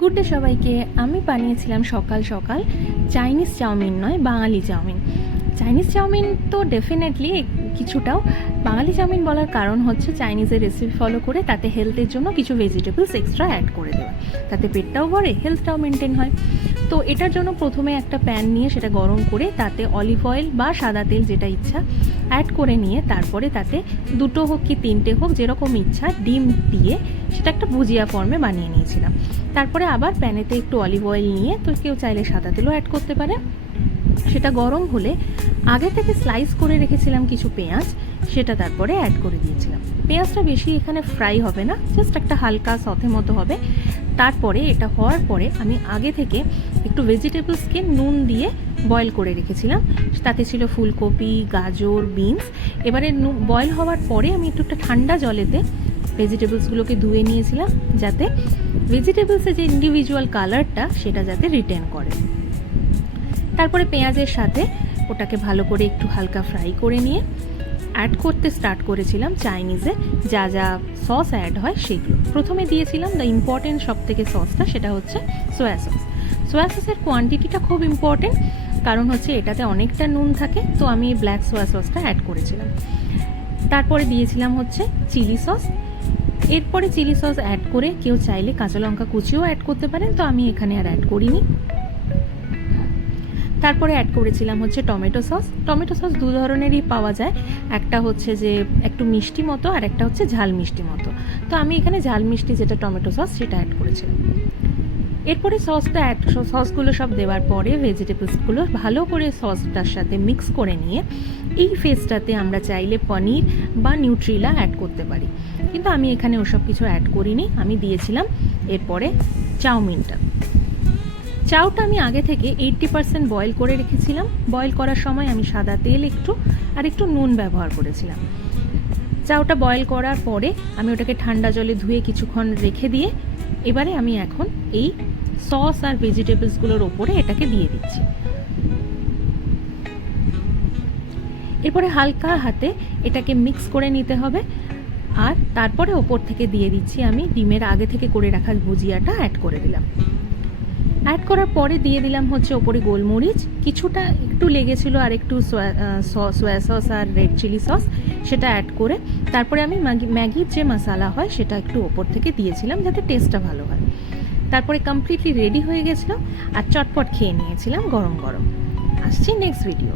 Good day সবাইকে। আমি বানিয়েছিলাম সকাল সকাল চাইনিজ চাউমিন নয়, বাঙালি চাউমিন। চাইনিজ চাউমিন তো ডেফিনেটলি কিছুটাও, বাঙালি চাউমিন বলার কারণ হচ্ছে চাইনিজের রেসিপি ফলো করে তাতে হেলথের জন্য কিছু ভেজিটেবলস এক্সট্রা অ্যাড করে দেওয়া, তাতে পেটটাও ভরে, হেলথটাও মেনটেন হয়। তো এটার জন্য প্রথমে একটা প্যান নিয়ে সেটা গরম করে তাতে অলিভ অয়েল বা সাদা তেল যেটা ইচ্ছা অ্যাড করে নিয়ে তারপরে তাতে 2টো হোক কি 3টে হোক যেরকম ইচ্ছা ডিম দিয়ে সেটা একটা ভুজিয়া ফর্মে বানিয়ে নিয়েছিলাম। তারপরে আবার প্যানেতে একটু অলিভ অয়েল নিয়ে, তো কেউ চাইলে সাদা তেলও অ্যাড করতে পারে, সেটা গরম হলে আগে থেকে স্লাইস করে রেখেছিলাম কিছু পেঁয়াজ, সেটা তারপরে অ্যাড করে দিয়েছিলাম। পেঁয়াজটা বেশি এখানে ফ্রাই হবে না, জাস্ট একটা হালকা সথে মতো হবে। তারপরে এটা হওয়ার পরে আমি আগে থেকে একটু ভেজিটেবলসকে নুন দিয়ে বয়েল করে রেখেছিলাম। তাতে ছিল ফুলকপি, গাজর, বিনস। এবারে বয়েল হওয়ার পরে আমি একটু ঠান্ডা জলেতে ভেজিটেবলসগুলোকে ধুয়ে নিয়েছিলাম, যাতে ভেজিটেবলসের যে ইন্ডিভিজুয়াল কালারটা সেটা যাতে রিটেন করে। তারপরে পেঁয়াজের সাথে ওটাকে ভালো করে একটু হালকা ফ্রাই করে নিয়ে অ্যাড করতে স্টার্ট করেছিলাম চাইনিজে যা যা সস অ্যাড হয় সেগুলো। প্রথমে দিয়েছিলাম দ্য ইম্পর্টেন্ট সব থেকে সসটা, সেটা হচ্ছে সোয়া সস। সোয়া সসের কোয়ান্টিটিটা খুব ইম্পর্টেন্ট, কারণ হচ্ছে এটাতে অনেকটা নুন থাকে, তো আমি ব্ল্যাক সোয়া সসটা অ্যাড করেছিলাম। তারপরে দিয়েছিলাম হচ্ছে চিলি সস। এরপরে চিলি সস অ্যাড করে কেউ চাইলে কাঁচা লঙ্কা কুচিও অ্যাড করতে পারেন, তো আমি এখানে আর অ্যাড করিনি। তারপরে অ্যাড করেছিলাম হচ্ছে টমেটো সস। টমেটো সস দু ধরনেরই পাওয়া যায়, একটা হচ্ছে যে একটু মিষ্টি মতো আর একটা হচ্ছে ঝাল মিষ্টি মতো, তো আমি এখানে ঝাল মিষ্টি যেটা টমেটো সস সেটা অ্যাড করেছিলাম। এরপরে সসগুলো সব দেওয়ার পরে ভেজিটেবলসগুলো ভালো করে সসটার সাথে মিক্স করে নিয়ে এই ফেজটাতে আমরা চাইলে পনির বা নিউট্রিলা অ্যাড করতে পারি, কিন্তু আমি এখানে ওসব কিছু অ্যাড করিনি। আমি দিয়েছিলাম এরপরে চাউমিনটা। চাউটা আমি আগে থেকে 80% বয়েল করে রেখেছিলাম। বয়েল করার সময় আমি সাদা তেল আর একটু নুন ব্যবহার করেছিলাম। চাউটা বয়েল করার পরে আমি ওটাকে ঠান্ডা জলে ধুয়ে কিছুক্ষণ রেখে দিয়ে এবারে আমি এখন এই সস আর ভেজিটেবলসগুলোর ওপরে এটাকে দিয়ে দিচ্ছি। এরপরে হালকা হাতে এটাকে মিক্স করে নিতে হবে, আর তারপরে ওপর থেকে দিয়ে দিচ্ছি আমি ডিমের আগে থেকে করে রাখা ভুজিয়াটা অ্যাড করে দিলাম। অ্যাড করার পরে দিয়ে দিলাম হচ্ছে ওপরে গোলমরিচ, কিছুটা একটু লেগেছিলো আর একটু সোয়া সস আর রেড চিলি সস, সেটা অ্যাড করে তারপরে আমি ম্যাগির যে মশলা হয় সেটা একটু ওপর থেকে দিয়েছিলাম যাতে টেস্টটা ভালো হয়। তারপরে কমপ্লিটলি রেডি হয়ে গেছিলো আর চটপট খেয়ে নিয়েছিলাম গরম গরম। আসছি নেক্সট ভিডিও।